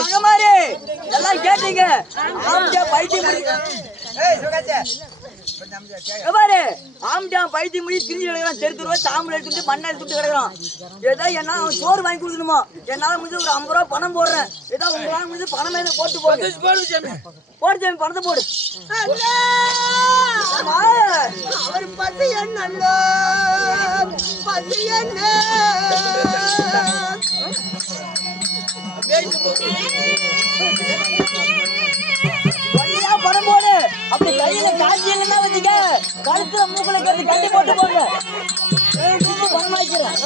மகமாரி எல்லாம் கேட்டீங்க. பைத்தியம் முடி திரிஞ்சு கிடக்கிறான். தெருத்துருவா சாம்பல் எடுத்துட்டு மண்ணை எடுத்துட்டு கிடக்கிறான். ஏதோ என்ன அவன் சோறு வாங்கி கொடுக்கணுமா? என்னால முடிஞ்சு ஒரு 50 ரூபா பணம் போடுறேன். ஏதோ உங்களால முடிஞ்சு பணம் போட்டு போடு சாமி, பணத்தை போடு. அவர் பசி என்ன பசி என்ன பணம் போடு. அப்படி கையில காட்சி இல்லைன்னா வச்சுக்க, கழுத்துல மூக்குல கட்டி கட்டி போட்டு போங்க. பணம் ஆயிக்கிறேன்.